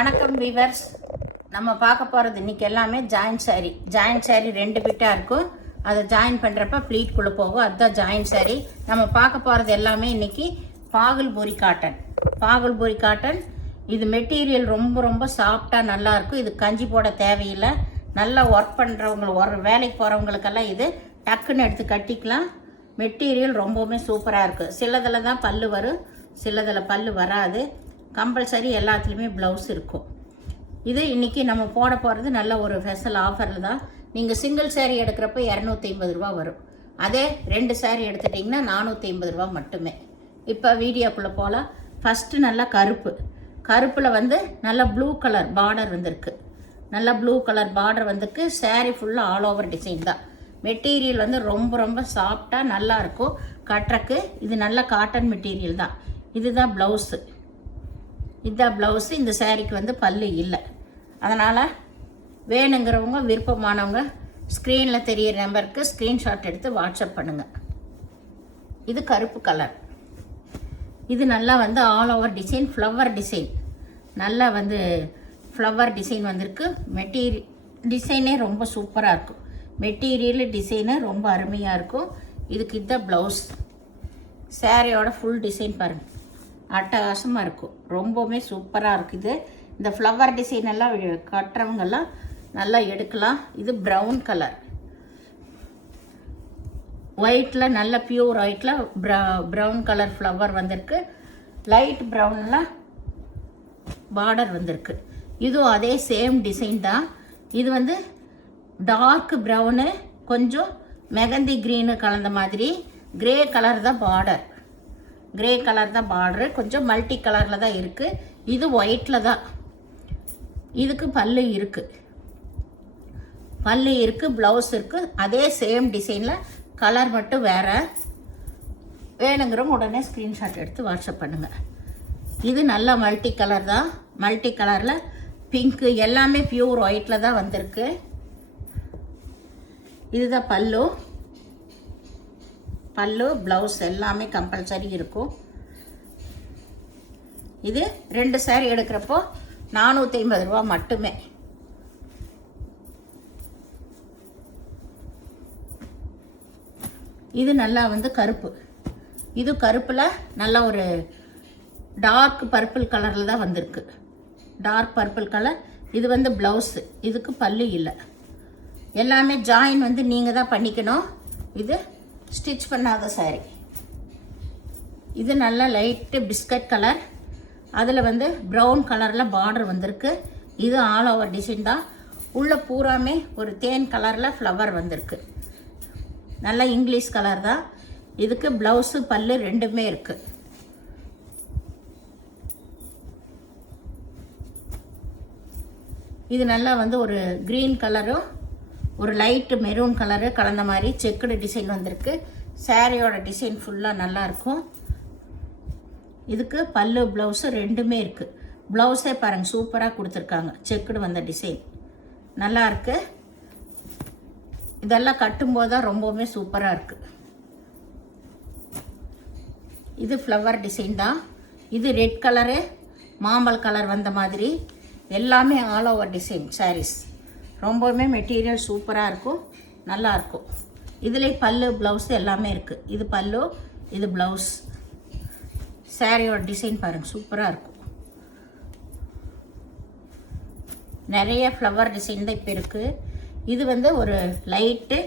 வணக்கம் வீவர்ஸ். நம்ம பார்க்க போகிறது இன்றைக்கி எல்லாமே ஜாயின்ட் சாரீ. ஜாயின்ட் சாரீ 2 பிட்டாக இருக்கும். அதை ஜாயின் பண்ணுறப்ப ப்ளீட்குள்ளே போகும். அதுதான் ஜாயின்ட் சாரீ. நம்ம பார்க்க போகிறது எல்லாமே இன்றைக்கி பாகல்பூரி காட்டன். பாகல்பூரி காட்டன் இது மெட்டீரியல் ரொம்ப ரொம்ப சாஃப்டாக நல்லாயிருக்கும். இது கஞ்சி போட தேவையில்லை. நல்லா ஒர்க் பண்ணுறவங்க வேலைக்கு போகிறவங்களுக்கெல்லாம் இது டக்குன்னு எடுத்து கட்டிக்கலாம். மெட்டீரியல் ரொம்பவுமே சூப்பராக இருக்குது. சிலதில் தான் பல்லு வரும், சிலதில் பல்லு வராது. கம்பல்சரி எல்லாத்துலேயுமே ப்ளவுஸ் இருக்கும். இது இன்றைக்கி நம்ம போட போகிறது நல்ல ஒரு ஸ்பெஷல் ஆஃபரில் தான். நீங்கள் சிங்கிள் சாரீ எடுக்கிறப்ப 250 ரூபா வரும். அதே 2 சாரீ எடுத்துட்டிங்கன்னா 450 ரூபா மட்டுமே. இப்போ வீடியோக்குள்ளே போகலாம். ஃபஸ்ட்டு நல்லா கருப்பில் நல்லா ப்ளூ கலர் பார்டர் வந்திருக்கு. நல்லா ப்ளூ கலர் பார்டர் வந்திருக்கு. சாரீ ஃபுல்லாக ஆல் ஓவர் டிசைன் தான். மெட்டீரியல் ரொம்ப ரொம்ப சாஃப்டாக நல்லாயிருக்கும் கட்டுறக்கு. இது நல்ல காட்டன் மெட்டீரியல் தான். இதுதான் ப்ளவுஸு. இதுதான் ப்ளவுஸு. இந்த சாரீக்கு பல்லு இல்லை. அதனால் வேணுங்கிறவங்க விருப்பமானவங்க ஸ்க்ரீனில் தெரிகிற நம்பருக்கு ஸ்க்ரீன்ஷாட் எடுத்து வாட்ஸ்அப் பண்ணுங்கள். இது கருப்பு கலர். இது நல்லா all over design, flower design. நல்லா ஃப்ளவர் டிசைன் வந்திருக்கு. மெட்டீரியல் டிசைனே ரொம்ப சூப்பராக இருக்கும். மெட்டீரியல் டிசைனு ரொம்ப அருமையாக இருக்கும். இதுக்கு இதுதான் ப்ளவுஸ். சாரியோட ஃபுல் டிசைன் பாருங்கள், அட்டகாசமாக இருக்கும். ரொம்பவுமே சூப்பராக இருக்குது. இந்த ஃப்ளவர் டிசைன் எல்லாம் கட்டுறவங்கெல்லாம் நல்லா எடுக்கலாம். இது ப்ரௌன் கலர். ஒயிட்டில் நல்ல பியூர் ஒயிட்டில் ப்ரௌன் கலர் ஃப்ளவர் வந்திருக்கு. லைட் ப்ரௌனில் பார்டர் வந்திருக்கு. இதுவும் அதே சேம் டிசைன் தான். இது டார்க் ப்ரௌனு, கொஞ்சம் மெகந்தி க்ரீனு கலந்த மாதிரி. கிரே கலர் தான் பார்டர். கிரே கலர் தான் பார்டரு. கொஞ்சம் மல்டி கலரில் தான் இருக்குது. இது ஒயிட்டில் தான். இதுக்கு பல்லு இருக்குது. ப்ளவுஸ் இருக்குது. அதே சேம் டிசைனில், கலர் மட்டும் வேறு. வேணுங்கிறவங்க உடனே ஸ்க்ரீன்ஷாட் எடுத்து வாட்ஸ்அப் பண்ணுங்கள். இது நல்ல மல்டி கலர் தான். மல்டி கலரில் பிங்க்கு எல்லாமே பியூர் ஒயிட்டில் தான் வந்திருக்கு. இதுதான் பல்லு ப்ளவுஸ் எல்லாமே கம்பல்சரி இருக்கும். இது 2 சாரீ எடுக்கிறப்போ 450 ரூபா மட்டுமே. இது நல்லா கருப்பு. இது கருப்பில் நல்ல ஒரு டார்க் பர்பிள் கலரில் தான் வந்திருக்கு. Dark purple colour. இது ப்ளவுஸு. இதுக்கு பல்லு இல்லை. எல்லாமே ஜாயின் நீங்கள் தான் பண்ணிக்கணும். இது ஸ்டிச் பண்ணாத சாரீ. இது நல்ல லைட்டு பிஸ்கட் கலர். அதில் ப்ரௌன் கலரில் பார்டர் வந்திருக்கு. இது ஆல் ஓவர் டிசைன் தான். உள்ள பூராமே ஒரு தேன் கலரில் ஃப்ளவர் வந்திருக்கு. நல்ல இங்கிலீஷ் கலர் தான். இதுக்கு ப்ளவுஸு பல்லு ரெண்டுமே இருக்குது. இது நல்லா ஒரு க்ரீன் கலரும் ஒரு லைட்டு மெரூன் கலரு கலந்த மாதிரி செக்குடு டிசைன் வந்திருக்கு. சாரியோட டிசைன் ஃபுல்லாக நல்லாயிருக்கும். இதுக்கு பல்லு ப்ளவுஸு ரெண்டுமே இருக்குது. ப்ளவுஸே பாருங்கள் சூப்பராக கொடுத்துருக்காங்க. செக்குடு வந்த டிசைன் நல்லா இருக்கு. இதெல்லாம் கட்டும்போது தான் ரொம்பவுமே சூப்பராக இருக்குது. இது ஃப்ளவர் டிசைன் தான். இது ரெட் கலரு, மாம்பழ கலர் வந்த மாதிரி எல்லாமே ஆல் ஓவர் டிசைன் சாரீஸ். ரொம்பவுமே மெட்டீரியல் சூப்பராக இருக்கும், நல்லாயிருக்கும். இதில் பல்லு ப்ளவுஸ் எல்லாமே இருக்குது. இது பல்லு, இது ப்ளவுஸ். சாரியோட டிசைன் பாருங்கள் சூப்பராக இருக்கும். நிறைய ஃப்ளவர் டிசைன் தான் இப்போ இருக்குது. இது ஒரு லைட்டு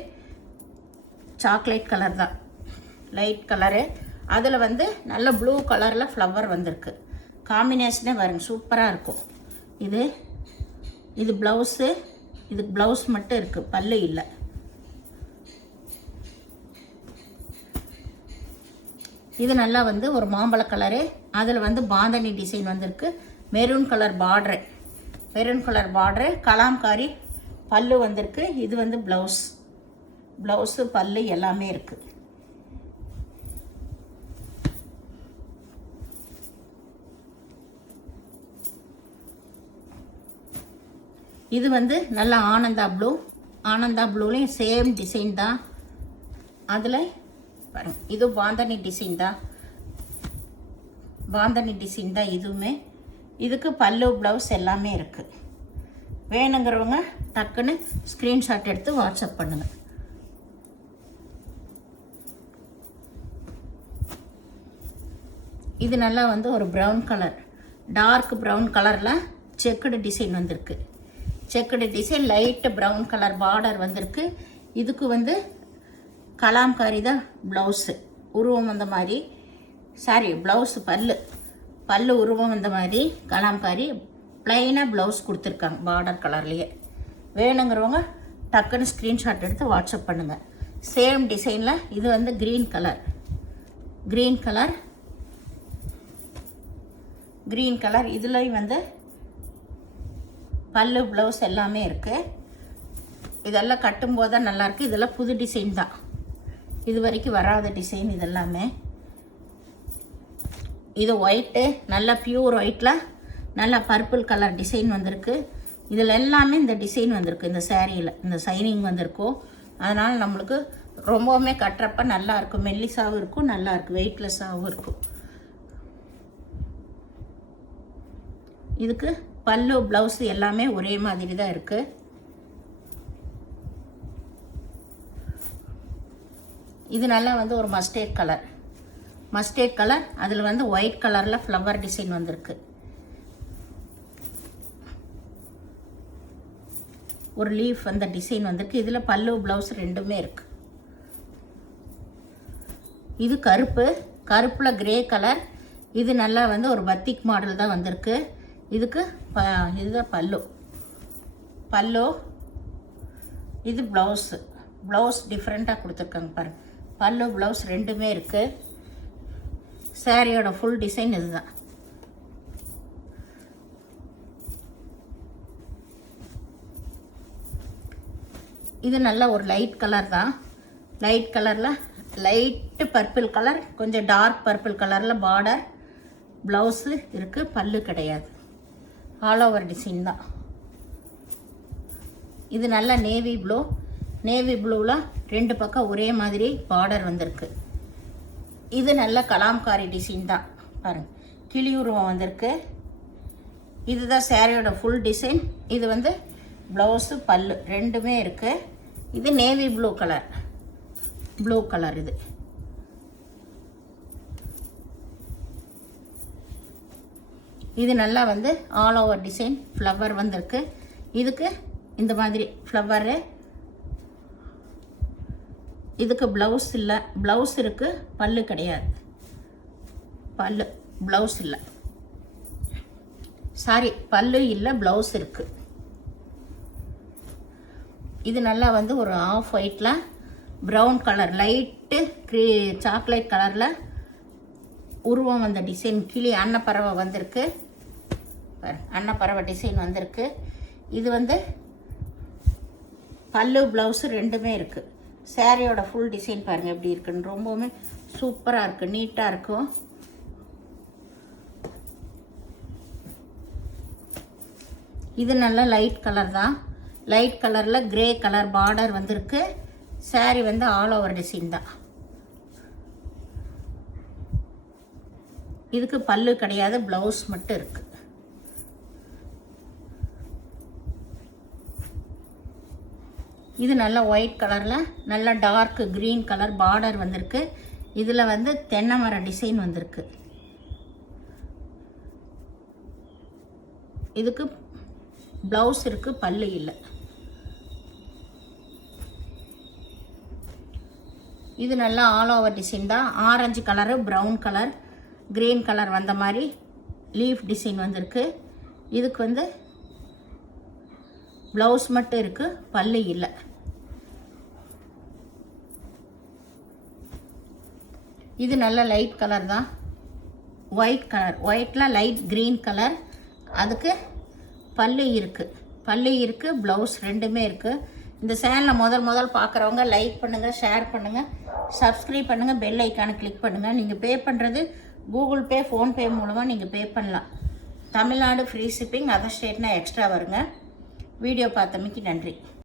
சாக்லேட் கலர் தான். Light colour. அதில் நல்ல ப்ளூ கலரில் ஃப்ளவர் வந்திருக்கு. காம்பினேஷனே பாருங்கள் சூப்பராக இருக்கும். இது ப்ளவுஸு. இதுக்கு ப்ளவுஸ் மட்டும் இருக்குது, பல்லு இல்லை. இது நல்லா ஒரு மாம்பழ கலரு. அதில் பாந்தனி டிசைன் வந்திருக்கு. மெரூன் கலர் பார்டரு கலாம்காரி பல்லு வந்திருக்கு. இது ப்ளவுஸு பல்லு எல்லாமே இருக்குது. இது நல்ல ஆனந்தா ப்ளூலையும் சேம் டிசைன் தான். அதில் பாருங்கள், இது பாந்தனி டிசைன் தான். இதுவுமே இதுக்கு பல்லு ப்ளவுஸ் எல்லாமே இருக்குது. வேணுங்கிறவங்க டக்குன்னு ஸ்க்ரீன்ஷாட் எடுத்து வாட்ஸ்அப் பண்ணுங்கள். இது நல்லா வந்து ஒரு ப்ரௌன் கலர், டார்க் ப்ரௌன் கலரில் செக்குடு டிசைன் வந்திருக்கு. Checked design light brown colour border வந்திருக்கு. இதுக்கு வந்து கலாம்காரி தான் ப்ளவுஸு, உருவம் வந்த மாதிரி. சாரி, ப்ளவுஸு பல்லு உருவம் வந்த மாதிரி கலாம்காரி ப்ளைனாக ப்ளவுஸ் கொடுத்துருக்காங்க பார்டர் கலர்லேயே. வேணுங்கிறவங்க டக்குன்னு ஸ்க்ரீன்ஷாட் எடுத்து வாட்ஸ்அப் பண்ணுங்கள். சேம் டிசைனில் இது வந்து க்ரீன் கலர் இதுலேயும் வந்து பல்லு ப்ளவுஸ் எல்லாமே இருக்குது. இதெல்லாம் கட்டும்போது தான் நல்லாயிருக்கு. இதெல்லாம் புது டிசைன் தான், இது வரைக்கும் வராத டிசைன் இதெல்லாமே. இது ஒயிட்டு, நல்லா பியூர் ஒயிட்டில் நல்லா பர்பிள் கலர் டிசைன் வந்திருக்கு. இதில் எல்லாமே இந்த டிசைன் வந்திருக்கு. இந்த சேரீயில் இந்த சைனிங் வந்திருக்கும். அதனால் நம்மளுக்கு ரொம்பவுமே கட்டுறப்ப நல்லாயிருக்கும். மெல்லிசாகவும் இருக்கும், நல்லாயிருக்கும், வெயிட்லெஸ்ஸாகவும் இருக்கும். இதுக்கு பல்லு ப்ளவுஸ் எல்லாமே ஒரே மாதிரி தான் இருக்குது. இது நல்லா வந்து ஒரு மஸ்டர்ட் கலர், அதில் வந்து ஒயிட் கலரில் ஃப்ளவர் டிசைன் வந்திருக்கு. ஒரு லீஃப் அந்த டிசைன் வந்திருக்கு. இதில் பல்லு ப்ளவுஸ் ரெண்டுமே இருக்குது. இது கருப்பில் கிரே கலர். இது நல்லா வந்து ஒரு பத்திக் மாடல் தான் வந்திருக்கு. இதுக்கு இதுதான் பல்லு. இது ப்ளவுஸ் டிஃப்ரெண்ட்டாக கொடுத்துருக்காங்க பாருங்கள். பல்லு ப்ளவுஸ் ரெண்டுமே இருக்குது. சாரியோட ஃபுல் டிசைன் இதுதான். இது நல்ல ஒரு லைட் கலர் தான். லைட் கலரில் லைட்டு பர்பிள் கலர், கொஞ்சம் டார்க் பர்பிள் கலரில் பார்டர், ப்ளவுஸு இருக்குது, பல்லு கிடையாது. ஆல் ஓவர் டிசைன் தான். இது நல்ல நேவி ப்ளூவில் ரெண்டு பக்கம் ஒரே மாதிரி பார்டர் வந்திருக்கு. இது நல்ல கலாம்காரி டிசைன் தான் பாருங்கள். கிளி உருவம் வந்திருக்கு. இதுதான் சாரியோட ஃபுல் டிசைன். இது வந்து ப்ளவுஸு பல்லு ரெண்டுமே இருக்குது. இது நேவி ப்ளூ கலர். இது நல்லா வந்து ஆல் ஓவர் டிசைன் ஃப்ளவர் வந்திருக்கு. இதுக்கு இந்த மாதிரி ஃப்ளவரு. இதுக்கு ப்ளவுஸ் இல்லை, ப்ளவுஸ் இருக்குது, பல்லு கிடையாது. ப்ளவுஸ் இல்லை, சாரி, பல்லு இல்லை, ப்ளவுஸ் இருக்குது. இது நல்லா வந்து ஒரு ஆஃப் ஒயிட்டில் ப்ரௌன் கலர், லைட்டு சாக்லேட் கலரில் உருவம் வந்த டிசைன். கிளி அன்னப்பறவை வந்திருக்கு, அன்னப்பறவை டிசைன் வந்திருக்கு. இது வந்து பல்லு ப்ளவுஸு ரெண்டுமே இருக்குது. சாரியோட ஃபுல் டிசைன் பாருங்கள் எப்படி இருக்குன்னு. ரொம்பவுமே சூப்பராக இருக்குது, நீட்டாக இருக்கும். இது நல்ல லைட் கலர் தான். லைட் கலரில் கிரே கலர் பார்டர் வந்திருக்கு. சாரி வந்து ஆல் ஓவர் டிசைன் தான். இதுக்கு பல்லு கிடையாது, ப்ளவுஸ் மட்டும் இருக்குது. இது நல்ல ஒயிட் கலரில் நல்ல டார்க் க்ரீன் கலர் பார்டர் வந்திருக்கு. இதில் வந்து தென்னை மர டிசைன் வந்திருக்கு. இதுக்கு ப்ளவுஸ் இருக்குது, பல்லு இல்லை. இது நல்லா ஆல் ஓவர் டிசைன் தான். Orange colour, brown colour, green colour வந்த மாதிரி லீஃப் டிசைன் வந்திருக்கு. இதுக்கு வந்து ப்ளவுஸ் மட்டும் இருக்குது, பல்லு இல்லை. இது நல்ல லைட் கலர் தான், ஒயிட் கலர். ஒயிட்டில் லைட் க்ரீன் கலர். அதுக்கு பல்லு இருக்குது, ப்ளவுஸ் ரெண்டுமே இருக்குது. இந்த சேனலை முதல் பார்க்குறவங்க லைக் பண்ணுங்கள், ஷேர் பண்ணுங்கள், சப்ஸ்கிரைப் பண்ணுங்கள், பெல் ஐக்கானை கிளிக் பண்ணுங்கள். நீங்கள் பே பண்ணுறது கூகுள் பே, ஃபோன்பே மூலமாக நீங்கள் பே பண்ணலாம். தமிழ்நாடு ஃப்ரீ ஷிப்பிங், அதர் ஸ்டேட்னா எக்ஸ்ட்ரா வருங்க. வீடியோ பார்த்தமைக்கு நன்றி.